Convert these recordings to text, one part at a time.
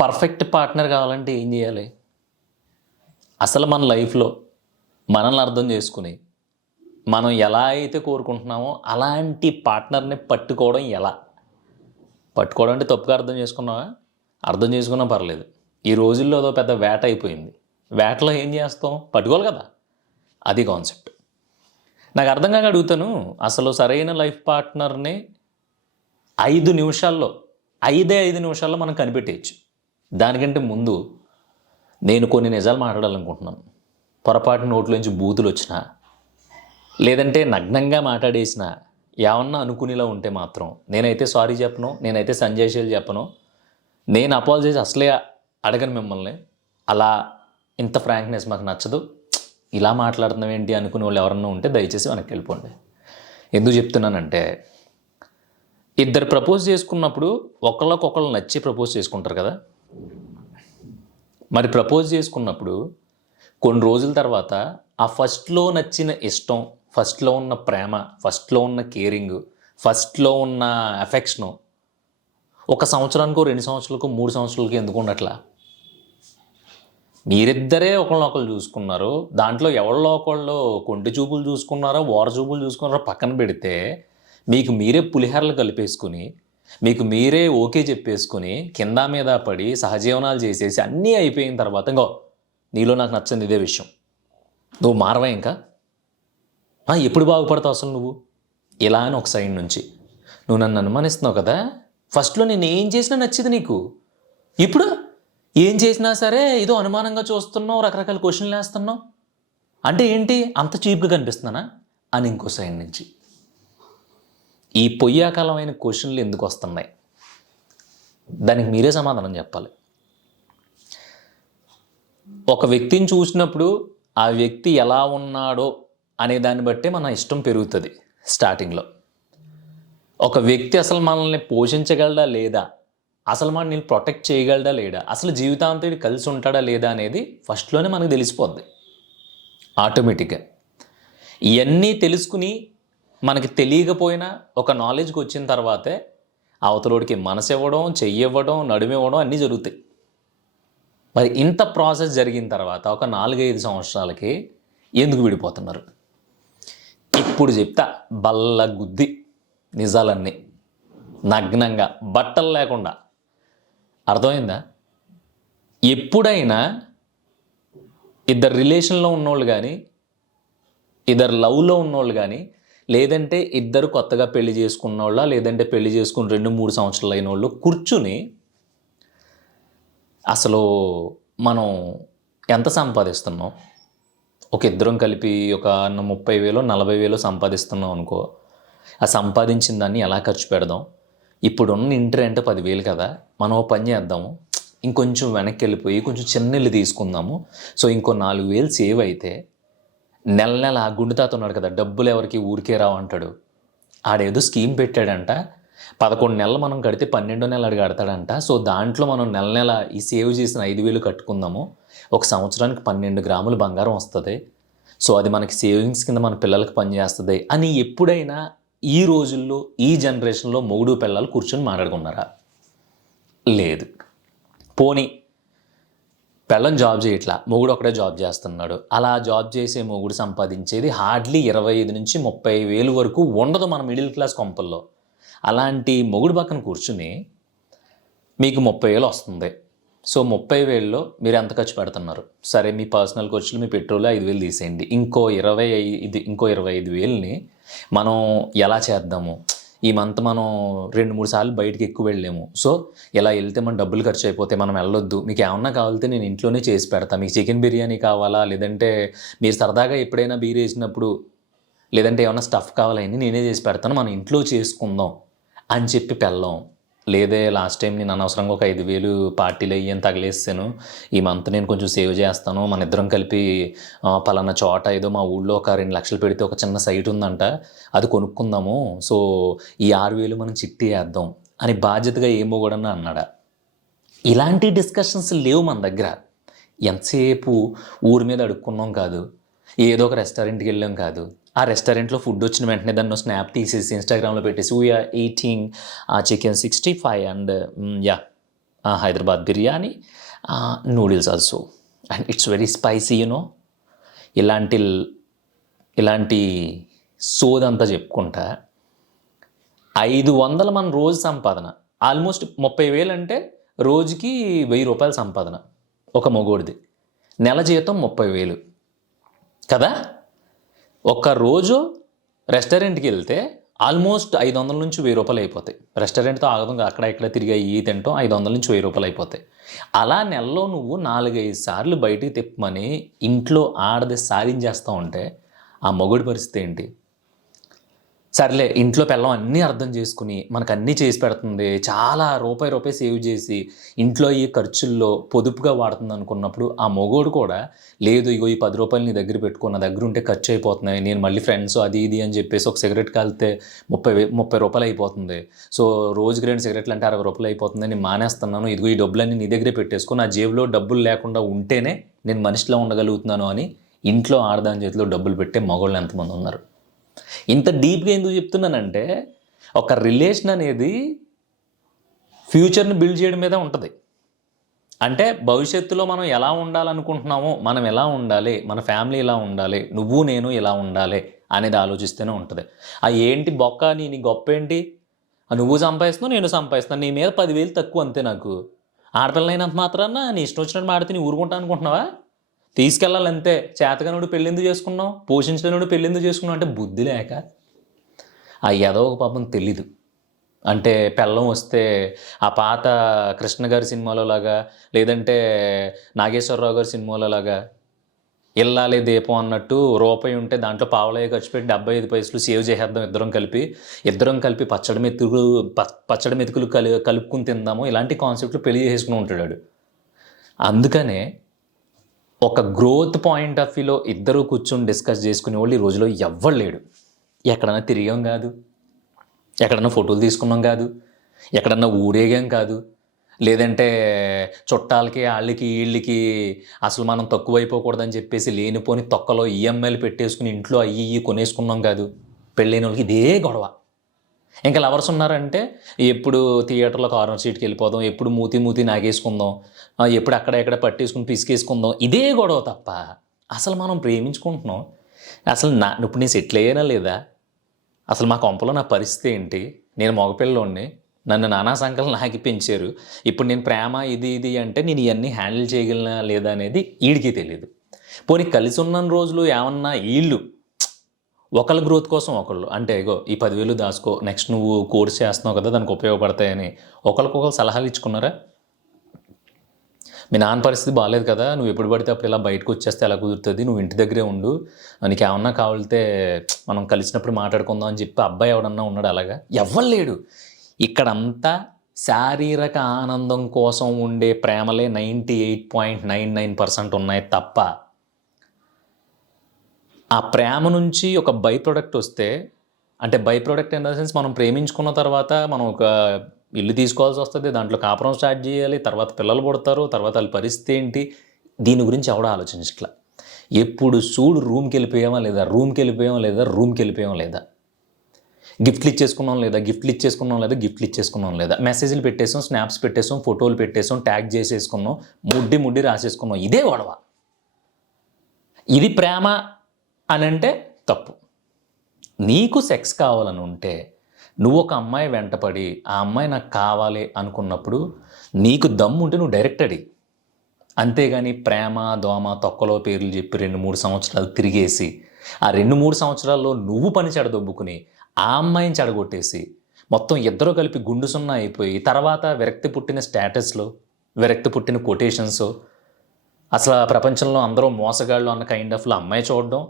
Perfect partner కావాలంటే ఏం చేయాలి? అసలు మన లైఫ్‌లో మనల్ని అర్థం చేసుకొని, మనం ఎలా అయితే కోరుకుంటున్నామో అలాంటి పార్ట్నర్‌ని పట్టుకోవడం ఎలా? పట్టుకోవడం అంటే తప్పుగా అర్థం చేసుకున్నావా? అర్థం చేసుకున్నా పర్లేదు. ఈ రోజుల్లో అదో పెద్ద వేట అయిపోయింది. వేటలో ఏం చేస్తాం? పట్టుకోవాలి కదా! అది కాన్సెప్ట్. నాకు అర్థం కాక అడుగుతాను. అసలు సరైన లైఫ్ పార్ట్నర్‌ని 5 నిమిషాల్లో, 5 నిమిషాల్లో మనం కనిపెట్టేయచ్చు. దానికంటే ముందు నేను కొన్ని నిజాలు మాట్లాడాలనుకుంటున్నాను. పొరపాటున నోట్లోంచి బూతులొచ్చినా, లేదంటే నగ్నంగా మాట్లాడేసినా, ఏమన్నా అనుకునేలా ఉంటే మాత్రం నేనైతే సారీ చెప్పను, నేనైతే సంజాయిషీలు చెప్పను. నేను అపాలజైజ్ అసలే అడగను మిమ్మల్ని. అలా ఇంత ఫ్రాంక్‌నెస్ మాకు నచ్చదు. ఇలా మాట్లాడుతున్నావేంటి అనుకునే వాళ్ళు ఎవరన్నా ఉంటే దయచేసి వెనక్కి వెళ్ళిపోండి. ఎందుకు చెప్తున్నానంటే, ఇద్దరు ప్రపోజ్ చేసుకున్నప్పుడు ఒకళ్ళకొకళ్ళు నచ్చి ప్రపోజ్ చేసుకుంటారు కదా! మరి ప్రపోజ్ చేసుకున్నప్పుడు కొన్ని రోజుల తర్వాత ఆ ఫస్ట్‌లో నచ్చిన ఇష్టం, ఫస్ట్‌లో ఉన్న ప్రేమ, ఫస్ట్‌లో ఉన్న కేరింగు, ఫస్ట్‌లో ఉన్న ఎఫెక్షను ఒక సంవత్సరానికో, 2 సంవత్సరాలకో, 3 సంవత్సరాలకో ఎందుకు ఉండట్లా? మీరిద్దరే ఒకళ్ళనొకళ్ళు చూసుకున్నారు. దాంట్లో ఎవళ్ళో ఒకళ్ళు కొంటి చూపులు చూసుకున్నారో, ఓర చూపులు చూసుకున్నారో పక్కన పెడితే, మీకు మీరే పులిహోరలు కలిపేసుకొని, మీకు మీరే ఓకే చెప్పేసుకొని, కింద మీద పడి సహజీవనాలు చేసేసి అన్నీ అయిపోయిన తర్వాత, ఇంగో నీలో నాకు నచ్చింది ఇదే విషయం. నువ్వు మారవా ఇంకా? ఎప్పుడు బాగుపడతావు అసలు నువ్వు? ఇలా అని ఒక సైడ్ నుంచి. నువ్వు నన్ను అనుమానిస్తున్నావు కదా! ఫస్ట్‌లో నేను ఏం చేసినా నచ్చేది నీకు. ఇప్పుడు ఏం చేసినా సరే ఏదో అనుమానంగా చూస్తున్నావు, రకరకాల క్వెషన్‌లు వేస్తున్నావు. అంటే ఏంటి? అంత చీప్‌గా కనిపిస్తున్నానా? అని ఇంకో సైడ్ నుంచి. ఈ పొయ్యాకాలమైన క్వెషన్‌లు ఎందుకు వస్తున్నాయి? దానికి మీరే సమాధానం చెప్పాలి. ఒక వ్యక్తిని చూసినప్పుడు ఆ వ్యక్తి ఎలా ఉన్నాడో అనే దాన్ని బట్టే మన ఇష్టం పెరుగుతుంది స్టార్టింగ్‌లో. ఒక వ్యక్తి అసలు మనల్ని పోషించగలడా లేదా? అసలు మనల్ని ప్రొటెక్ట్ చేయగలడా లేడా? అసలు జీవితాంతం వీడు కలిసి ఉంటాడా లేదా అనేది ఫస్ట్‌లోనే మనకు తెలిసిపోద్ది ఆటోమేటిక్‌గా. ఇయన్నీ తెలుసుకుని మనకి తెలియకపోయినా ఒక నాలెడ్జ్‌కి వచ్చిన తర్వాతే అవతలోడికి మనసివ్వడం, చెయ్యివ్వడం, నడుమివ్వడం అన్నీ జరుగుతాయి. మరి ఇంత ప్రాసెస్ జరిగిన తర్వాత ఒక 4, 5 సంవత్సరాలకి ఎందుకు విడిపోతున్నారు? ఇప్పుడు చెప్తా బల్ల గుద్ది నిజాలన్నీ. నగ్నంగా, బట్టలు లేకుండా. అర్థమైందా? ఎప్పుడైనా ఇద్దరు రిలేషన్‌లో ఉన్నోళ్ళు గానీ, ఇద్దరు లవ్‌లో ఉన్నోళ్ళు గానీ, లేదంటే ఇద్దరు కొత్తగా పెళ్లి చేసుకున్నోళ్ళా, లేదంటే పెళ్లి చేసుకుని 2, 3 సంవత్సరాలు అయినోళ్ళు కూర్చుని అసలు మనం ఎంత సంపాదిస్తున్నాం? ఒక ఇద్దరం కలిపి ఒక 30,000 40,000 సంపాదిస్తున్నాం అనుకో. ఆ సంపాదించిన దాన్ని ఎలా ఖర్చు పెడదాం? ఇప్పుడున్న ఇంటి రెంట్ 10,000 కదా! మనం ఓ పని చేద్దాము. ఇంకొంచెం వెనక్కి వెళ్ళిపోయి కొంచెం చిన్న ఇల్లు తీసుకుందాము. సో, ఇంకో 4,000 సేవ్ అయితే నెల నెల ఆ గుండు తాత ఉన్నాడు కదా! డబ్బులు ఎవరికి ఊరికే రావు అంటాడు. ఆడేదో స్కీమ్ పెట్టాడంట. 11 నెలలు మనం కడితే 12వ నెల ఆడు కడతాడంట. సో, దాంట్లో మనం నెల నెల ఈ సేవ్ చేసిన 5,000 కట్టుకుందాము. ఒక సంవత్సరానికి 12 గ్రాములు బంగారం వస్తది. సో, అది మనకి సేవింగ్స్ కింద మన పిల్లలకి పనిచేస్తది అని ఎప్పుడైనా ఈ రోజుల్లో, ఈ జనరేషన్‌లో మొగుడు, పెళ్ళాలు కూర్చొని మాట్లాడుకున్నారా? లేదు. పోనీ పెళ్ళాం జాబ్ చేయట్లా. మొగుడు ఒకడే జాబ్ చేస్తున్నాడు. అలా జాబ్ చేసే మొగుడు సంపాదించేది హార్డ్లీ 25,000-30,000 వరకు ఉండదు మన మిడిల్ క్లాస్ కొంపల్లో. అలాంటి మొగుడు పక్కన కూర్చుని మీకు 30,000 వస్తుంది. సో, 30,000లో మీరు ఎంత ఖర్చు పెడుతున్నారు? సరే మీ పర్సనల్ ఖర్చులు, మీ పెట్రోల్ 5,000 తీసేయండి. ఇంకో 25,000ని మనం ఎలా చేద్దాము? ఈ మంత్ మనం 2, 3 సార్లు బయటికి ఎక్కువ వెళ్ళలేము. సో, ఇలా వెళ్తే మన డబ్బులు ఖర్చు అయిపోతాయి. మనం వెళ్ళొద్దు. మీకేమన్నా కావాలితే నేను ఇంట్లోనే చేసి పెడతా. మీకు చికెన్ బిర్యానీ కావాలా? లేదంటే మీరు సరదాగా ఎప్పుడైనా బీరేసినప్పుడు లేదంటే ఏమన్నా స్టఫ్ కావాలా అయన్నీ నేనే చేసి పెడతాను. మనం ఇంట్లో చేసుకుందాం అని చెప్పి పెళ్ళాం. లేదే లాస్ట్ టైం నేను అనవసరంగా ఒక 5,000 పార్టీలు అయ్యని తగిలేసాను. ఈ మంత్ నేను కొంచెం సేవ్ చేస్తాను. మన ఇద్దరం కలిపి పలానా చోట ఏదో మా ఊళ్ళో ఒక 2,00,000 పెడితే ఒక చిన్న సైట్ ఉందంట. అది కొనుక్కుందాము. సో, ఈ 6,000 మనం చిట్టి ఏద్దాం అని బాధ్యతగా ఏ మొగుడన్నా అన్నాడా? ఇలాంటి డిస్కషన్స్ లేవు మన దగ్గర. ఎంతసేపు ఊరి మీద అడుక్కున్నాం కాదు. ఏదో ఒక రెస్టారెంట్‌కి వెళ్ళాం కాదు. ఆ రెస్టారెంట్‌లో ఫుడ్ వచ్చిన వెంటనే దాన్నో స్నాప్ తీసేసి ఇన్‌స్టాగ్రామ్‌లో పెట్టేసి we are eating chicken 65 and yeah! Hyderabad biryani, noodles also, and it's very spicy ఇలాంటి ఇలాంటి సోదంతా చెప్పుకుంటా 500 మన రోజు సంపాదన, ఆల్మోస్ట్ 30,000 అంటే రోజుకి 1,000 రూపాయల సంపాదన ఒక మగోడిది. నెల జీతం 30,000 కదా. ఒక్క రోజు రెస్టారెంట్కి వెళ్తే ఆల్మోస్ట్ 500 నుంచి 1,000 రూపాయలు అయిపోతాయి. రెస్టారెంట్తో ఆగడం, అక్కడ ఇక్కడ తిరిగి తింటాం, 500 నుంచి 1,000 రూపాయలు అయిపోతాయి. అలా నెలలో నువ్వు 4-5 సార్లు బయటికి తిప్పమని ఇంట్లో ఆడది సాధించేస్తూ ఉంటే ఆ మొగుడి పరిస్థితి ఏంటి? సర్లే, ఇంట్లో పిల్లం అన్నీ అర్థం చేసుకుని మనకు అన్నీ చేసి పెడుతుంది, చాలా రూపాయి సేవ్ చేసి ఇంట్లో ఈ ఖర్చుల్లో పొదుపుగా వాడుతుంది అనుకున్నప్పుడు ఆ మొగోడు కూడా లేదు, ఇగో ఈ 10 రూపాయలు నీ దగ్గర పెట్టుకున్న దగ్గర ఉంటే ఖర్చు అయిపోతున్నాయి, నేను మళ్ళీ ఫ్రెండ్స్ అది ఇది అని చెప్పేసి ఒక సిగరెట్ కాలితే 30 రూపాయలు అయిపోతుంది, సో రోజుకి 2 సిగరెట్లు అంటే 60 రూపాయలు అయిపోతుంది, నేను మానేస్తున్నాను, ఇదిగో ఈ డబ్బులన్నీ నీ దగ్గరే పెట్టేసుకో, నా జేబులో డబ్బులు లేకుండా ఉంటేనే నేను మనిషిలో ఉండగలుగుతున్నాను అని ఇంట్లో ఆడదాని చేతిలో డబ్బులు పెట్టే మగవాళ్ళు ఎంతమంది ఉన్నారు? ఇంత డీప్గా ఎందుకు చెప్తున్నానంటే, ఒక రిలేషన్ అనేది ఫ్యూచర్ని బిల్డ్ చేయడం మీద ఉంటుంది. అంటే భవిష్యత్తులో మనం ఎలా ఉండాలనుకుంటున్నామో, మనం ఎలా ఉండాలి, మన ఫ్యామిలీ ఎలా ఉండాలి, నువ్వు నేను ఎలా ఉండాలి అనేది ఆలోచిస్తూనే ఉంటుంది. ఏంటి బొక్క, నీ గొప్ప ఏంటి, నువ్వు సంపాదిస్తున్నావు నేను సంపాదిస్తున్నాను, నీ మీద 10,000 తక్కువ అంతే, నాకు ఆడపిల్లైనంత మాత్రాన నీ ఇష్టం వచ్చినట్టు మాడితే నీ ఊరుకుంటా అనుకుంటున్నావా? తీసుకెళ్ళాలంతే. చేతగానుడు పెళ్ళెందుకు చేసుకున్నావు, పోషించలేనుడు పెళ్ళెందుకు చేసుకున్నావు అంటే బుద్ధి లేక. ఏదో ఒక పాపం తెలీదు. అంటే పెళ్ళం వస్తే ఆ పాత కృష్ణ గారి సినిమాలో లాగా, లేదంటే నాగేశ్వరరావు గారి సినిమాలో లాగా ఇల్లాలే దీపం అన్నట్టు రూపాయి ఉంటే దాంట్లో పావలయ్య ఖర్చు పెట్టి 75 పైసలు సేవ్ చేసేద్దాం, ఇద్దరం కలిపి పచ్చడి మెతుకులు కలుపుకుని తిందాము, ఇలాంటి కాన్సెప్ట్లు పెళ్లి చేసుకుని ఉంటాడు. అందుకనే ఒక గ్రోత్ పాయింట్ ఆఫ్ వ్యూలో ఇద్దరు కూర్చొని డిస్కస్ చేసుకునే వాళ్ళు ఈ రోజులో ఎవ్వరు లేడు. ఎక్కడన్నా తిరిగాం కాదు, ఎక్కడన్నా ఫోటోలు తీసుకున్నాం కాదు, ఎక్కడన్నా ఊరేగాం కాదు, లేదంటే చుట్టాలకి వాళ్ళకి వీళ్ళకి అసలు మనం తక్కువైపోకూడదని చెప్పేసి లేనిపోని తొక్కలో ఈఎంఐలు పెట్టేసుకుని ఇంట్లో అయ్యి కొనేసుకున్నాం కాదు. పెళ్ళైన వాళ్ళకి ఇదే గొడవ. ఇంకా లవర్స్ ఉన్నారంటే ఎప్పుడు థియేటర్లో కార్నర్ సీట్కి వెళ్ళిపోదాం, ఎప్పుడు మూతి నాగేసుకుందాం, ఎప్పుడు అక్కడ పట్టేసుకుని పిసికేసుకుందాం, ఇదే గొడవ తప్ప అసలు మనం ప్రేమించుకుంటున్నాం. అసలు ఇప్పుడు నేను సెటిల్ అయ్యానా లేదా, అసలు మా కొంపలో నా పరిస్థితి ఏంటి, నేను మగపిల్లోడిని, నన్ను నానా సంకలం నాకి పెంచారు, ఇప్పుడు నేను ప్రేమ ఇది అంటే నేను ఇవన్నీ హ్యాండిల్ చేయగలనా లేదా అనేది వీడికి తెలియదు. పోనీ కలిసి ఉన్న రోజులు ఏమన్నా వీళ్ళు ఒకళ్ళ గ్రోత్ కోసం ఒకళ్ళు, అంటే ఇగో ఈ 10,000 దాచుకో, నెక్స్ట్ నువ్వు కోర్స్ చేస్తున్నావు కదా దానికి ఉపయోగపడతాయని ఒకరికొకరు సలహాలు ఇచ్చుకున్నారా? మీ నాన్న పరిస్థితి బాగాలేదు కదా, నువ్వు ఎప్పుడు పడితే అప్పుడు ఇలా బయటకు వచ్చేస్తే ఎలా కుదురుతుంది, నువ్వు ఇంటి దగ్గరే ఉండు, నీకు ఏమన్నా కావాలితే మనం కలిసినప్పుడు మాట్లాడుకుందాం అని చెప్పి అబ్బాయి ఎవడన్నా ఉన్నాడు? అలాగా ఎవ్వరు లేడు. ఇక్కడంతా శారీరక ఆనందం కోసం ఉండే ప్రేమలే 98.99% ఉన్నాయి తప్ప ఆ ప్రేమ నుంచి ఒక బై ప్రోడక్ట్ వస్తే, అంటే by product in the sense మనం ప్రేమించుకున్న తర్వాత మనం ఒక ఇల్లు తీసుకోవాల్సి వస్తుంది, దాంట్లో కాపురం స్టార్ట్ చేయాలి, తర్వాత పిల్లలు పుడతారు, తర్వాత వాళ్ళ పరిస్థితి ఏంటి, దీని గురించి ఎవడో ఆలోచించట్లా. ఎప్పుడు చూడు రూమ్కి వెళ్ళిపోయామా లేదా, గిఫ్ట్లు ఇచ్చేసుకున్నాం లేదా, మెసేజ్లు పెట్టేసాం, స్నాప్స్ పెట్టేసాం, ఫోటోలు పెట్టేసాం, ట్యాగ్ చేసేసుకున్నాం, ముడ్డి రాసేసుకున్నాం, ఇదే గొడవ. ఇది ప్రేమ అని అంటే తప్పు. నీకు సెక్స్ కావాలని ఉంటే నువ్వు ఒక అమ్మాయి వెంటపడి ఆ అమ్మాయి నాకు కావాలి అనుకున్నప్పుడు నీకు దమ్ము ఉంటే నువ్వు డైరెక్ట్ అడి, అంతేగాని ప్రేమ దోమ తొక్కలో పేర్లు చెప్పి 2-3 సంవత్సరాలు తిరిగేసి ఆ 2-3 సంవత్సరాల్లో నువ్వు పని చెడదొబ్బుకుని ఆ అమ్మాయిని చెడగొట్టేసి మొత్తం ఇద్దరు కలిపి గుండు సున్నా అయిపోయి తర్వాత విరక్తి పుట్టిన స్టేటస్లో, విరక్తి పుట్టిన కొటేషన్స్, అసలు ప్రపంచంలో అందరూ మోసగాళ్ళు అన్న కైండ్ ఆఫ్లో అమ్మాయి చూడడం,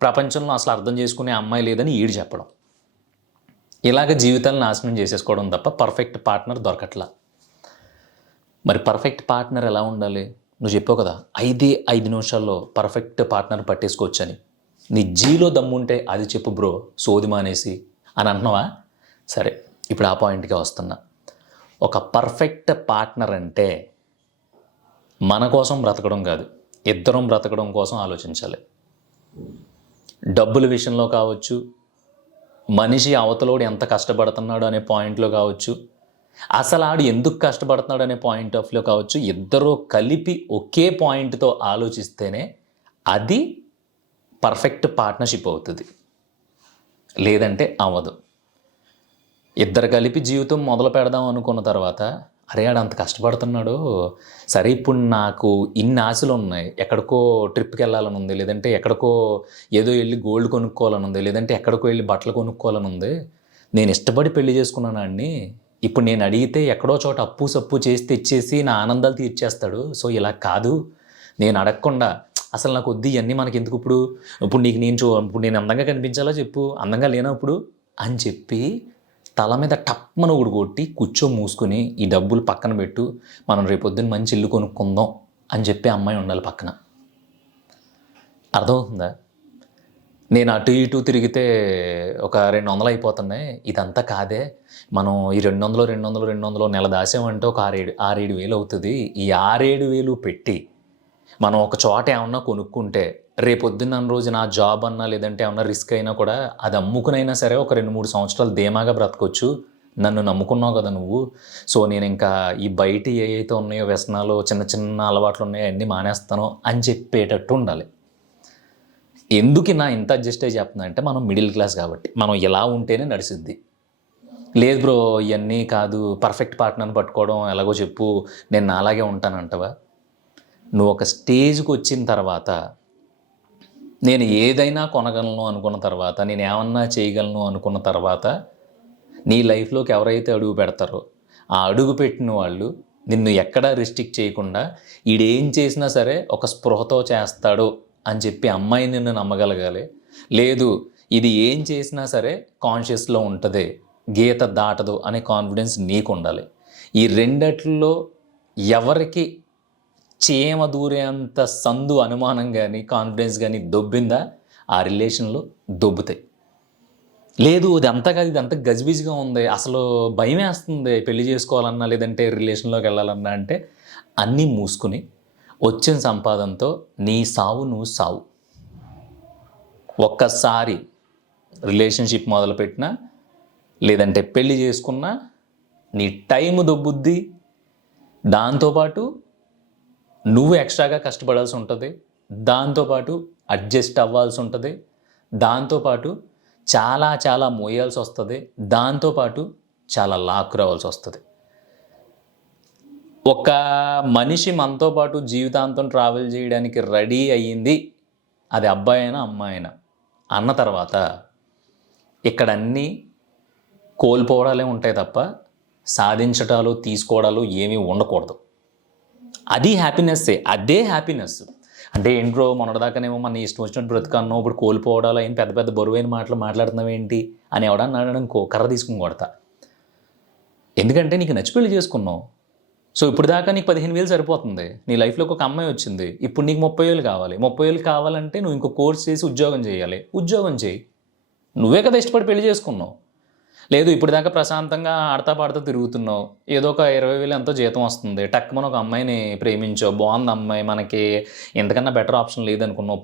ప్రపంచంలో అసలు అర్థం చేసుకునే అమ్మాయి లేదని ఈడు చెప్పడం, ఇలాగ జీవితాలను నాశనం చేసేసుకోవడం తప్ప పర్ఫెక్ట్ పార్ట్నర్ దొరకట్లా. మరి పర్ఫెక్ట్ పార్ట్నర్ ఎలా ఉండాలి? నువ్వు చెప్పావు కదా 5 నిమిషాల్లో పర్ఫెక్ట్ పార్ట్నర్ పట్టేసుకోవచ్చని. నీ జీలో దమ్ముంటే అది చెప్పు బ్రో, సోది మానేసి అని అంటున్నావా? సరే, ఇప్పుడు ఆ పాయింట్కే వస్తున్నా. ఒక పర్ఫెక్ట్ పార్ట్నర్ అంటే మన కోసం బ్రతకడం కాదు, ఇద్దరం బ్రతకడం కోసం ఆలోచించాలి. డబ్బుల విషయంలో కావచ్చు, మనిషి అవతలోడు ఎంత కష్టపడుతున్నాడు అనే పాయింట్లో కావచ్చు, అసలు ఆడు ఎందుకు కష్టపడుతున్నాడు అనే పాయింట్ ఆఫ్ వ్యూ కావచ్చు, ఇద్దరూ కలిపి ఒకే పాయింట్తో ఆలోచిస్తేనే అది పర్ఫెక్ట్ పార్ట్నర్షిప్ అవుతుంది, లేదంటే అవ్వదు. ఇద్దరు కలిపి జీవితం మొదలు పెడదాం అనుకున్న తర్వాత అరే ఆడు అంత కష్టపడుతున్నాడు, సరే ఇప్పుడు నాకు ఇన్ని ఆశలు ఉన్నాయి, ఎక్కడికో ట్రిప్కి వెళ్ళాలని ఉంది, లేదంటే ఎక్కడికో ఏదో వెళ్ళి గోల్డ్ కొనుక్కోవాలని ఉంది, లేదంటే ఎక్కడికో వెళ్ళి బట్టలు కొనుక్కోవాలని ఉంది, నేను ఇష్టపడి పెళ్లి చేసుకున్నాను అండి, ఇప్పుడు నేను అడిగితే ఎక్కడో చోట అప్పు సప్పు చేసి తెచ్చేసి నా ఆనందాలు తీర్చేస్తాడు, సో ఇలా కాదు, నేను అడగకుండా అసలు నాకు వద్దు ఇవన్నీ మనకి ఎందుకు, ఇప్పుడు ఇప్పుడు నీకు ఇప్పుడు నేను అందంగా కనిపించాలా చెప్పు, అందంగా లేనప్పుడు అని చెప్పి తల మీద టప్మన ఒకటి కొట్టి కూర్చో మూసుకుని ఈ డబ్బులు పక్కన పెట్టు, మనం రేపొద్దున మంచి ఇల్లు కొనుక్కుందాం అని చెప్పి అమ్మాయి ఉండాలి పక్కన. అర్థమవుతుందా? నేను అటు ఇటు తిరిగితే ఒక 200 అయిపోతున్నాయి, ఇదంతా కాదే, మనం ఈ 200 నెల దాసామంటే ఒక 6-7 వేలు అవుతుంది, ఈ 6-7 వేలు పెట్టి మనం ఒక చోట ఏమన్నా కొనుక్కుంటే రేపొద్దున్న రోజు నా జాబ్ అన్నా లేదంటే ఏమన్నా రిస్క్ అయినా కూడా అది అమ్ముకునైనా సరే ఒక 2-3 సంవత్సరాలు ధీమాగా బ్రతకొచ్చు, నన్ను నమ్ముకున్నావు కదా నువ్వు, సో నేను ఇంకా ఈ బయట ఏవైతే ఉన్నాయో వ్యసనాలు చిన్న చిన్న అలవాట్లు ఉన్నాయో అన్నీ మానేస్తాను అని చెప్పేటట్టు ఉండాలి. ఎందుకు నా ఇంత అడ్జస్ట్ అయ్యి చెప్తున్నా అంటే మనం మిడిల్ క్లాస్ కాబట్టి మనం ఎలా ఉంటేనే నడిసిద్ది. లేదు బ్రో ఇవన్నీ కాదు, పర్ఫెక్ట్ పార్ట్నర్ని పట్టుకోవడం ఎలాగో చెప్పు, నేను అలాగే ఉంటానంటవా? నువ్వు ఒక స్టేజ్కి వచ్చిన తర్వాత నేను ఏదైనా కొనగలను అనుకున్న తర్వాత, నేను ఏమన్నా చేయగలను అనుకున్న తర్వాత నీ లైఫ్లోకి ఎవరైతే అడుగు పెడతారో ఆ అడుగు పెట్టిన వాళ్ళు నిన్ను ఎక్కడా రిస్ట్రిక్ట్ చేయకుండా ఈడేం చేసినా సరే ఒక స్పృహతో చేస్తాడు అని చెప్పి అమ్మాయి నిన్ను నమ్మగలగాలి. లేదు ఇది ఏం చేసినా సరే కాన్షియస్లో ఉంటుంది, గీత దాటదు అనే కాన్ఫిడెన్స్ నీకు ఉండాలి. ఈ రెండిట్లో ఎవరికి చీమ దూరేంత సందు అనుమానం కానీ కాన్ఫిడెన్స్ కానీ దొబ్బిందా ఆ రిలేషన్లో దొబ్బుతాయి. లేదు ఇది అంతా కాదు, ఇది అంతా గజిబిజిగా ఉంది, అసలు భయం వేస్తుంది పెళ్లి చేసుకోవాలన్నా లేదంటే రిలేషన్లోకి వెళ్ళాలన్నా అంటే అన్నీ మూసుకుని వచ్చిన సంపాదనతో నీ సావు నువ్వు సావు. ఒక్కసారి రిలేషన్షిప్ మొదలుపెట్టినా లేదంటే పెళ్లి చేసుకున్నా నీ టైం దొబ్బుద్ది, దాంతోపాటు నువ్వు ఎక్స్ట్రాగా కష్టపడాల్సి ఉంటుంది, దాంతోపాటు అడ్జస్ట్ అవ్వాల్సి ఉంటుంది, దాంతోపాటు చాలా చాలా మోయాల్సి వస్తుంది, దాంతోపాటు చాలా లాక్ రావాల్సి వస్తుంది. ఒక మనిషి మనతో పాటు జీవితాంతం ట్రావెల్ చేయడానికి రెడీ అయ్యింది, అది అబ్బాయి అయినా అమ్మాయి అయినా అన్న తర్వాత ఇక్కడ అన్నీ కోల్పోవడాలే ఉంటాయి తప్ప సాధించటాలు తీసుకోవడాలు ఏమీ ఉండకూడదు. అది హ్యాపీనెస్సే, అదే హ్యాపీనెస్. అంటే ఏంట్రో మొన్నటిదాకానేమో మన ఇష్టం వచ్చినట్టు బ్రతుకన్నావు, ఇప్పుడు కోల్పోవడాలు అయిన పెద్ద పెద్ద బరువైన మాటలు మాట్లాడుతున్నావు ఏంటి అని ఎవడన్నా అన్నాడనుకో కర్ర తీసుకుని కొడతా. ఎందుకంటే నీకు నచ్చి పెళ్లి చేసుకున్నావు, సో ఇప్పుడు దాకా నీకు 15,000 సరిపోతుంది, నీ లైఫ్లోకి ఒక అమ్మాయి వచ్చింది, ఇప్పుడు నీకు 30,000 కావాలి. 30,000 కావాలంటే నువ్వు ఇంకో కోర్స్ చేసి ఉద్యోగం చేయాలి, ఉద్యోగం చేయి, నువ్వే కదా ఇష్టపడి పెళ్లి చేసుకున్నావు. లేదు ఇప్పుడు దాకా ప్రశాంతంగా ఆడతా పాడుతూ తిరుగుతున్నావు, ఏదో ఒక 20,000 ఎంతో జీతం వస్తుంది, టక్కుమని ఒక అమ్మాయిని ప్రేమించావు, బాగుంది అమ్మాయి, మనకి ఎంతకన్నా బెటర్ ఆప్షన్ లేదనుకున్నావు,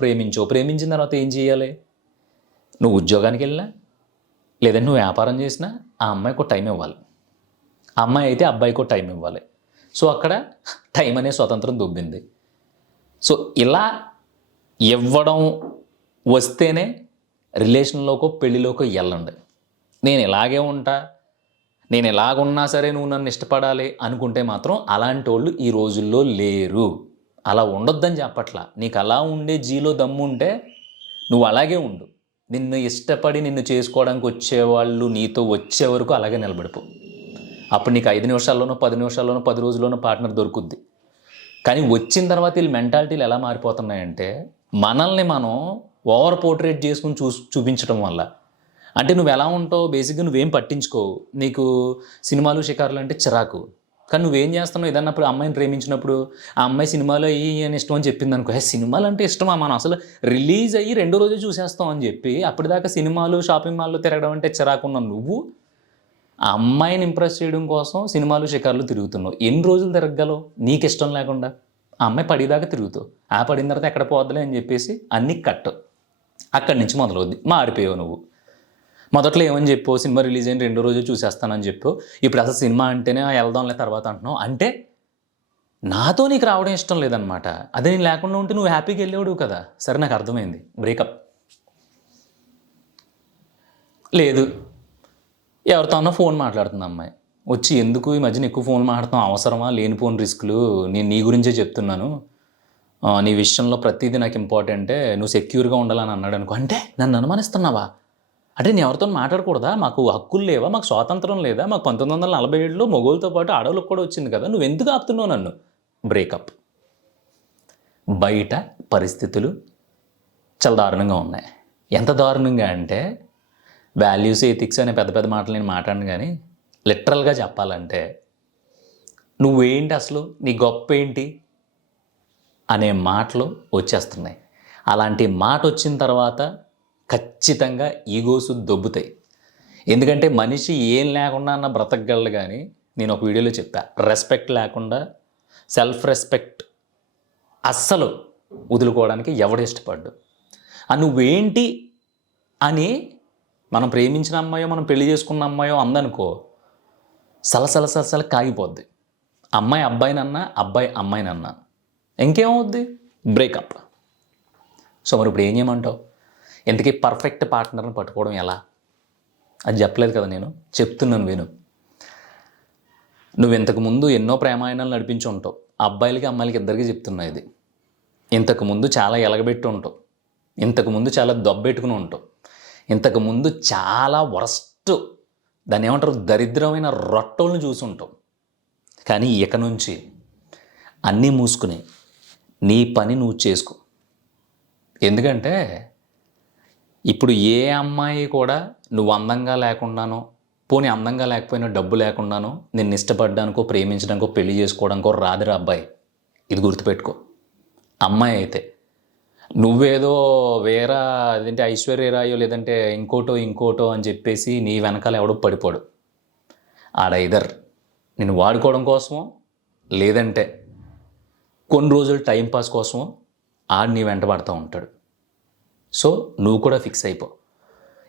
ప్రేమించిన తర్వాత ఏం చేయాలి? నువ్వు ఉద్యోగానికి వెళ్ళినా లేదంటే నువ్వు వ్యాపారం చేసినా ఆ అమ్మాయికి టైం ఇవ్వాలి, ఆ అమ్మాయి అయితే అబ్బాయికి టైం ఇవ్వాలి. సో అక్కడ టైం అనే స్వతంత్రం దొబ్బింది. సో ఇలా ఇవ్వడం వస్తేనే రిలేషన్లోకో పెళ్ళిలోకో వెళ్ళండి. నేను ఇలాగే ఉంటా, నేను ఎలాగున్నా సరే నువ్వు నన్ను ఇష్టపడాలి అనుకుంటే మాత్రం అలాంటి వాళ్ళు ఈ రోజుల్లో లేరు. అలా ఉండొద్దని చెప్పట్లా, నీకు అలా ఉండే జీలో దమ్ము ఉంటే నువ్వు అలాగే ఉండు. నిన్ను ఇష్టపడి నిన్ను చేసుకోవడానికి వచ్చేవాళ్ళు నీతో వచ్చే వరకు అలాగే నిలబడిపో. అప్పుడు నీకు 5 నిమిషాల్లోనో 10 నిమిషాల్లోనో 10 రోజుల్లోనో పార్ట్నర్ దొరుకుద్ది. కానీ వచ్చిన తర్వాత వీళ్ళ మెంటాలిటీలు ఎలా మారిపోతున్నాయంటే మనల్ని మనం ఓవర్ పోర్ట్రేట్ చేసుకుని చూపించడం వల్ల, అంటే నువ్వు ఎలా ఉంటావు బేసిక్గా నువ్వేం పట్టించుకోవు, నీకు సినిమాలు షికారులు అంటే చిరాకు, కానీ నువ్వేం చేస్తున్నావు ఏదన్నప్పుడు అమ్మాయిని ప్రేమించినప్పుడు ఆ అమ్మాయి సినిమాలో అని ఇష్టం అని చెప్పింది అనుకో, సినిమాలు అంటే ఇష్టమా, మనం అసలు రిలీజ్ అయ్యి 2 రోజులు చూసేస్తాం అని చెప్పి అప్పటిదాకా సినిమాలు షాపింగ్ మాల్లో తిరగడం అంటే చిరాకున్నావు నువ్వు. ఆ అమ్మాయిని ఇంప్రెస్ చేయడం కోసం సినిమాలు షికార్లు తిరుగుతున్నావు, ఎన్ని రోజులు తిరగగలవు నీకు ఇష్టం లేకుండా? ఆ అమ్మాయి పడిదాకా తిరుగుతావు, ఆ పడిన తర్వాత ఎక్కడ పోద్దులే అని చెప్పేసి అన్నీ కట్, అక్కడి నుంచి మొదలవుద్ది, మారిపోయావు నువ్వు. మొదట్లో ఏమని చెప్పు, సినిమా రిలీజ్ అయిన రెండో రోజు చూసేస్తానని చెప్పు, ఇప్పుడు అసలు సినిమా అంటేనే వెళ్దాంలే తర్వాత అంటున్నావు. అంటే నాతో నీకు రావడం ఇష్టం లేదనమాట. అదే నేను లేకుండా ఉంటే నువ్వు హ్యాపీగా వెళ్ళేవాడు కదా. సరే, నాకు అర్థమైంది. బ్రేకప్. లేదు, ఎవరితో అన్నా ఫోన్ మాట్లాడుతుంది అమ్మాయి వచ్చి, ఎందుకు ఈ మధ్యన ఎక్కువ ఫోన్ మాట్లాడతాం, అవసరమా, లేనిపోని రిస్కులు, నేను నీ గురించే చెప్తున్నాను, నీ విషయంలో ప్రతిదీ నాకు ఇంపార్టెంటే, నువ్వు సెక్యూర్గా ఉండాలని అన్నాడు అనుకో. అంటే నన్ను అనుమానిస్తున్నావా? అంటే నేను ఎవరితో మాట్లాడకూడదా? మాకు హక్కులు లేవా? మాకు స్వాతంత్రం లేదా? మాకు 1947లో మొగోళ్ళతో పాటు ఆడవాళ్ళకి కూడా వచ్చింది కదా, నువ్వు ఎందుకు ఆపుతున్నావు నన్ను? బ్రేకప్. బయట పరిస్థితులు చాలా దారుణంగా ఉన్నాయి. ఎంత దారుణంగా అంటే, వాల్యూస్, ఎథిక్స్ అనే పెద్ద పెద్ద మాటలు నేను మాట్లాడను, కానీ లిటరల్గా చెప్పాలంటే నువ్వేంటి అసలు, నీ గొప్ప ఏంటి అనే మాటలు వచ్చేస్తున్నాయి. అలాంటి మాట వచ్చిన తర్వాత ఖచ్చితంగా ఈగోస్ దొబ్బుతాయి. ఎందుకంటే మనిషి ఏం లేకుండా అన్న బ్రతకగలడు, కానీ నేను ఒక వీడియోలో చెప్పా, రెస్పెక్ట్ లేకుండా, సెల్ఫ్ రెస్పెక్ట్ అస్సలు వదులుకోవడానికి ఎవడు ఇష్టపడ్డు. నువ్వేంటి అని మనం ప్రేమించిన అమ్మాయో మనం పెళ్లి చేసుకున్న అమ్మాయో అందనుకో, సలసల కాగిపోద్ది. అమ్మాయి అబ్బాయినన్నా, అబ్బాయి అమ్మాయినన్నా ఇంకేమవుద్ది? బ్రేకప్. సో మరి ఇప్పుడు ఏం చేయమంటావు? ఎందుకీ పర్ఫెక్ట్ పార్ట్నర్ని పట్టుకోవడం ఎలా? అది చెప్పలేదు కదా, నేను చెప్తున్నాను విను. నువ్వు ఇంతకుముందు ఎన్నో ప్రేమాయణాలు నడిపించి ఉంటావు. అబ్బాయిలకి అమ్మాయిలకి ఇద్దరికి చెప్తున్నా ఇది. ఇంతకుముందు చాలా ఎలగబెట్టి ఉంటావు, ఇంతకుముందు చాలా దొబ్బెట్టుకుని ఉంటావు, ఇంతకుముందు చాలా వరస్ట్, దాన్ని ఏమంటారు, దరిద్రమైన రొట్టోళ్ళని చూసి ఉంటావు. కానీ ఇక నుంచి అన్నీ మూసుకుని నీ పని నువ్వు చేసుకో. ఎందుకంటే ఇప్పుడు ఏ అమ్మాయి కూడా నువ్వు అందంగా లేకుండానో, పోనీ అందంగా లేకపోయినా డబ్బు లేకుండానో నిన్ను ఇష్టపడడానికో, ప్రేమించడానికో, పెళ్లి చేసుకోవడానికో రాదురా అబ్బాయి. ఇది గుర్తుపెట్టుకో. అమ్మాయి అయితే నువ్వేదో వేరే అదేంటి ఐశ్వర్యరాయో లేదంటే ఇంకోటో అని చెప్పేసి నీ వెనకాల ఎవడో పడిపోడు. ఆడ ఐదర్ నేను వాడుకోవడం కోసమో, లేదంటే కొన్ని రోజులు టైంపాస్ కోసమో ఆడు నీ వెంట పడుతూ ఉంటాడు. సో నువ్వు కూడా ఫిక్స్ అయిపో.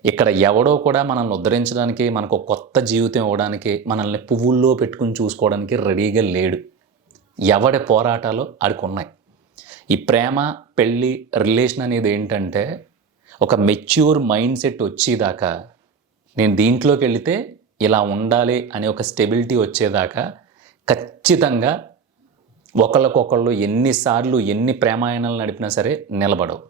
ఇక్కడ ఎవడో కూడా మనల్ని ఉద్ధరించడానికి, మనకు కొత్త జీవితం ఇవ్వడానికి, మనల్ని పువ్వుల్లో పెట్టుకుని చూసుకోవడానికి రెడీగా లేడు. ఎవడి పోరాటాలు ఆడికి ఉన్నాయి. ఈ ప్రేమ, పెళ్ళి, రిలేషన్ అనేది ఏంటంటే ఒక మెచ్యూర్ మైండ్ సెట్ వచ్చేదాకా, నేను దీంట్లోకి వెళితే ఇలా ఉండాలి అనే ఒక స్టెబిలిటీ వచ్చేదాకా ఖచ్చితంగా ఒకళ్ళకొకళ్ళు ఎన్నిసార్లు ఎన్ని ప్రేమాయణాలు నడిపినా సరే నిలబడవు.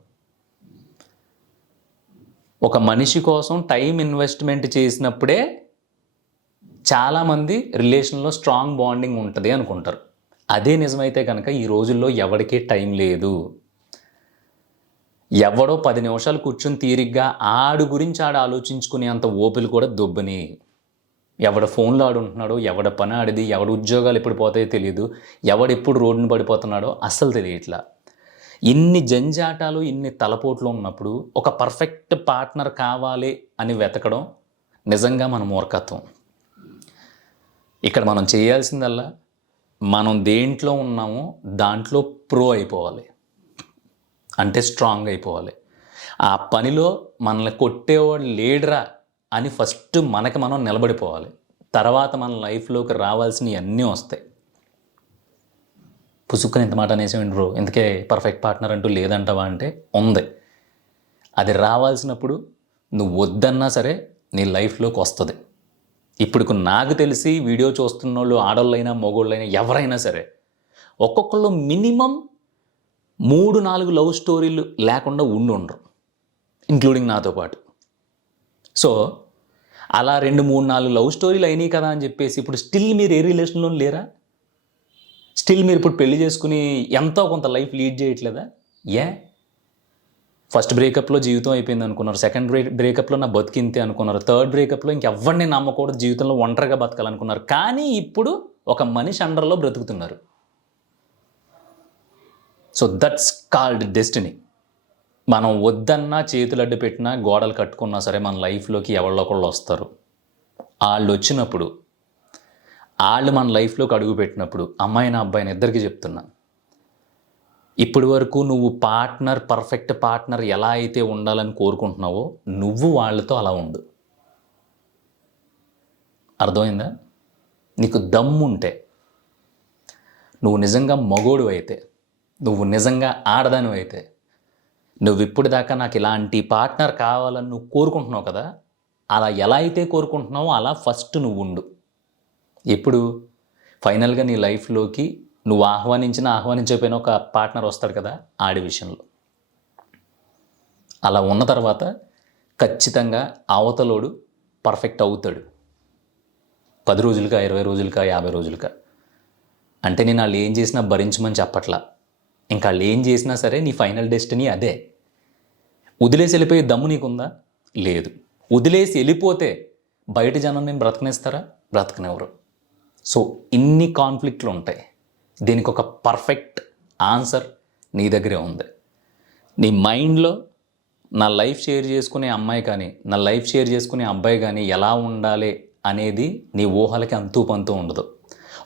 ఒక మనిషి కోసం టైం ఇన్వెస్ట్మెంట్ చేసినప్పుడే చాలామంది రిలేషన్లో స్ట్రాంగ్ బాండింగ్ ఉంటుంది అనుకుంటారు. అదే నిజమైతే కనుక ఈ రోజుల్లో ఎవరికీ టైం లేదు. ఎవడో 10 నిమిషాలు కూర్చొని తీరిగ్గా ఆడు గురించి ఆడు ఆలోచించుకునే అంత ఓపిక కూడా దొబ్బని. ఎవడ ఫోన్లో ఆడుంటున్నాడో, ఎవడ పని ఆడిది, ఎవడ ఉద్యోగాలు ఎప్పుడు పోతాయో తెలియదు, ఎవడెప్పుడు రోడ్డును పడిపోతున్నాడో అస్సలు తెలియట్లా. ఇన్ని జంజాటాలు, ఇన్ని తలపోట్లు ఉన్నప్పుడు ఒక పర్ఫెక్ట్ పార్ట్నర్ కావాలి అని వెతకడం నిజంగా మన మూర్ఖత్వం. ఇక్కడ మనం చేయాల్సిందల్లా, మనం దేంట్లో ఉన్నామో దాంట్లో ప్రో అయిపోవాలి, అంటే స్ట్రాంగ్ అయిపోవాలి. ఆ పనిలో మనల్ని కొట్టేవాడు లేడురా అని ఫస్ట్ మనకి మనం నిలబడిపోవాలి. తర్వాత మన లైఫ్లోకి రావాల్సినవి అన్నీ వస్తాయి. పుసుక్కుని ఇంత మాట అనేసేయండి బ్రో, ఇందుకే పర్ఫెక్ట్ పార్ట్నర్ అంటూ లేదంటావా అంటే ఉంది. అది రావాల్సినప్పుడు నువ్వు వద్దన్నా సరే నీ లైఫ్లోకి వస్తుంది. ఇప్పుడు నాకు తెలిసి వీడియో చూస్తున్న వాళ్ళు ఆడవాళ్ళైనా మగోళ్ళైనా ఎవరైనా సరే ఒక్కొక్కళ్ళు మినిమం 3-4 లవ్ స్టోరీలు లేకుండా ఉండరు, ఇంక్లూడింగ్ నాతో పాటు. సో అలా 2-3-4 లవ్ స్టోరీలు అయినాయి కదా అని చెప్పేసి ఇప్పుడు స్టిల్ మీరు ఏ రిలేషన్లో లేరా? స్టిల్ మీరు ఇప్పుడు పెళ్లి చేసుకుని ఎంతో కొంత లైఫ్ లీడ్ చేయట్లేదా? ఫస్ట్ బ్రేకప్లో జీవితం అయిపోయింది అనుకున్నారు, సెకండ్ బ్రేకప్లో నా బతికింతే అనుకున్నారు, థర్డ్ బ్రేకప్లో ఇంకెవ్వరిని నమ్మకూడదు, జీవితంలో ఒంటరిగా బతకాలనుకున్నారు. కానీ ఇప్పుడు ఒక మనిషి అండర్లో బ్రతుకుతున్నారు. So that's called destiny. మనం వద్దన్నా, చేతులు అడ్డు పెట్టినా, గోడలు కట్టుకున్నా సరే మన లైఫ్లోకి ఎవళ్ళొకళ్ళు వస్తారు. వాళ్ళు వచ్చినప్పుడు, వాళ్ళు మన లైఫ్లోకి అడుగు పెట్టినప్పుడు, అమ్మాయిని అబ్బాయిని ఇద్దరికి చెప్తున్నా, ఇప్పటి వరకు నువ్వు పర్ఫెక్ట్ పార్ట్నర్ ఎలా అయితే ఉండాలని కోరుకుంటున్నావో నువ్వు వాళ్ళతో అలా ఉండు. అర్థమైందా? నీకు దమ్ముంటే, నువ్వు నిజంగా మగోడు అయితే, నువ్వు నిజంగా ఆడదానివి అయితే, నువ్వు ఇప్పుడు దాకా నాకు ఇలాంటి పార్ట్నర్ కావాలని నువ్వు కోరుకుంటున్నావు కదా, అలా ఎలా అయితే కోరుకుంటున్నావో అలా ఫస్ట్ నువ్వు ఉండు. ఎప్పుడు? ఫైనల్గా నీ లైఫ్లోకి నువ్వు ఆహ్వానించకపోయినా ఒక పార్ట్నర్ వస్తాడు కదా, ఆడి విషయంలో. అలా ఉన్న తర్వాత ఖచ్చితంగా అవతలోడు పర్ఫెక్ట్ అవుతాడు. 10 రోజులకా, 20 రోజులకా, 50 రోజులకా. అంటే నేను వాళ్ళు ఏం చేసినా భరించమని చెప్పట్లా. ఇంకా వాళ్ళు ఏం చేసినా సరే నీ ఫైనల్ డెస్టినీ అదే. వదిలేసి వెళ్ళిపోయే దమ్ము నీకుందా? లేదు. వదిలేసి వెళ్ళిపోతే బయట జనం నేను బ్రతకనిస్తారా? బ్రతకనివ్వరు. సో ఇన్ని కాన్ఫ్లిక్ట్లు ఉంటాయి. దీనికి ఒక పర్ఫెక్ట్ ఆన్సర్ నీ దగ్గరే ఉంది. నీ మైండ్లో నా లైఫ్ షేర్ చేసుకునే అమ్మాయి కానీ, నా లైఫ్ షేర్ చేసుకునే అబ్బాయి కానీ ఎలా ఉండాలి అనేది నీ ఊహలకి అంతూ పంతూ ఉండదు.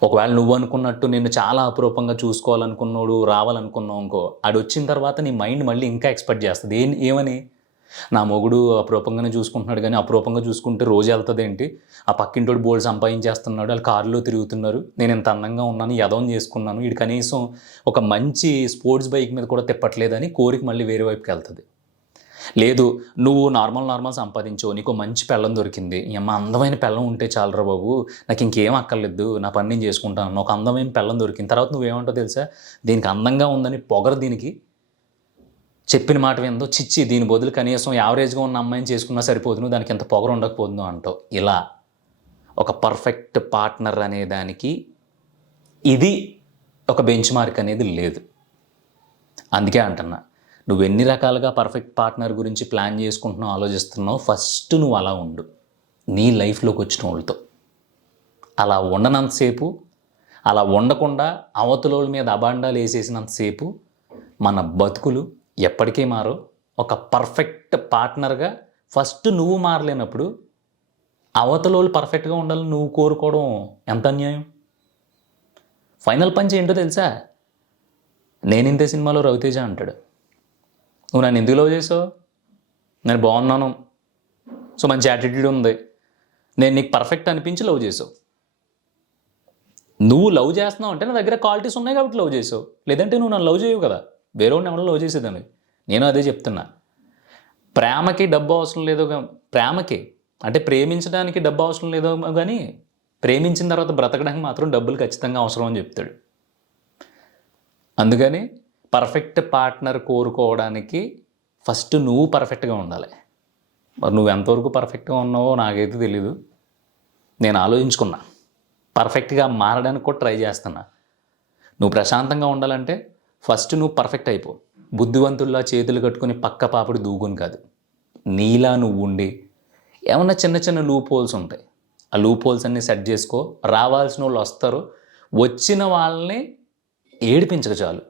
ఒకవేళ నువ్వు అనుకున్నట్టు నిన్ను చాలా అపురూపంగా చూసుకోవాలనుకున్నాడు, రావాలనుకున్నావు అనుకో, ఆడు వచ్చిన తర్వాత నీ మైండ్ మళ్ళీ ఇంకా ఎక్స్పెక్ట్ చేస్తుంది. ఏమని? నా మొగుడు అపురూపంగానే చూసుకుంటున్నాడు కానీ అపురూపంగా చూసుకుంటే రోజు వెళ్తుంది ఏంటి, ఆ పక్కింటోడు బోల్డ్ సంపాదించేస్తున్నాడు, వాళ్ళు కారులో తిరుగుతున్నారు, నేను ఇంత అందంగా ఉన్నాను, యదవం చేసుకున్నాను, వీడు కనీసం ఒక మంచి స్పోర్ట్స్ బైక్ మీద కూడా తిప్పట్లేదని కోరిక మళ్ళీ వేరే వైపుకి వెళ్తుంది. లేదు, నువ్వు నార్మల్ సంపాదించు, నీకు మంచి పెళ్ళం దొరికింది, ఈ అమ్మ అందమైన పెళ్ళం ఉంటే చాలరా బాబు, నాకు ఇంకేం అక్కర్లేదు, నా పని నేను చేసుకుంటాను, ఒక అందమైన పెళ్ళం దొరికిన తర్వాత నువ్వేమంటావు తెలుసా? దీనికి అందంగా ఉందని పొగరు, దీనికి చెప్పిన మాట విందో, చిచ్చి దీని బదులు కనీసం యావరేజ్గా ఉన్న అమ్మాయిని చేసుకున్నా సరిపోతుంది, దానికి ఎంత పొగరు ఉండకపోతుందో అంటావు. ఇలా ఒక పర్ఫెక్ట్ పార్ట్నర్ అనే దానికి ఇది ఒక బెంచ్ మార్క్ అనేది లేదు. అందుకే అంటున్నా, నువ్వు ఎన్ని రకాలుగా పర్ఫెక్ట్ పార్ట్నర్ గురించి ప్లాన్ చేసుకుంటున్నావు, ఆలోచిస్తున్నావు, ఫస్ట్ నువ్వు అలా ఉండు నీ లైఫ్లోకి వచ్చిన వాళ్ళతో. అలా ఉండనంతసేపు, అలా ఉండకుండా అవతలోళ్ళ మీద అబాండాలు వేసేసినంతసేపు మన బతుకులు ఎప్పటికీ మారో. ఒక పర్ఫెక్ట్ పార్ట్నర్గా ఫస్ట్ నువ్వు మారలేనప్పుడు అవతలోళ్ళు పర్ఫెక్ట్గా ఉండాలని నువ్వు కోరుకోవడం ఎంత అన్యాయం. ఫైనల్ పంచ్ ఏంటో తెలుసా? నేనింతే సినిమాలో రవితేజ అంటాడు, నువ్వు నన్ను ఎందుకు లవ్ చేసావు? నేను బాగున్నాను, సో మంచి యాటిట్యూడ్ ఉంది, నేను నీకు పర్ఫెక్ట్ అనిపించి లవ్ చేసావు. నువ్వు లవ్ చేస్తున్నావు అంటే నా దగ్గర క్వాలిటీస్ ఉన్నాయి కాబట్టి లవ్ చేసావు, లేదంటే నువ్వు నన్ను లవ్ చేయవు కదా, వేరే వాడిని ఎవరో లవ్ చేసేదాన్ని. నేను అదే చెప్తున్నా. ప్రేమకి డబ్బు అవసరం లేదు, ప్రేమకి అంటే ప్రేమించడానికి డబ్బు అవసరం లేదో కానీ ప్రేమించిన తర్వాత బ్రతకడానికి మాత్రం డబ్బులు ఖచ్చితంగా అవసరం అని చెప్తాడు. అందుకని పర్ఫెక్ట్ పార్ట్నర్ కోరుకోవడానికి ఫస్ట్ నువ్వు పర్ఫెక్ట్గా ఉండాలి. మరి నువ్వు ఎంతవరకు పర్ఫెక్ట్గా ఉన్నావో నాకైతే తెలీదు. నేను ఆలోచించుకున్నా, పర్ఫెక్ట్గా మారడానికి కూడా ట్రై చేస్తున్నా. నువ్వు ప్రశాంతంగా ఉండాలంటే ఫస్ట్ నువ్వు పర్ఫెక్ట్ అయిపో. బుద్ధివంతుల్లా చేతులు కట్టుకుని పక్క పాపడి దూకుని కాదు, నీలా నువ్వు ఉండి ఏమన్నా చిన్న చిన్న లూప్ హోల్స్ ఉంటాయి, ఆ లూప్ హోల్స్ అన్నీ సెట్ చేసుకో. రావాల్సిన వాళ్ళు వస్తారు, వచ్చిన వాళ్ళని ఏడిపించక చాలు.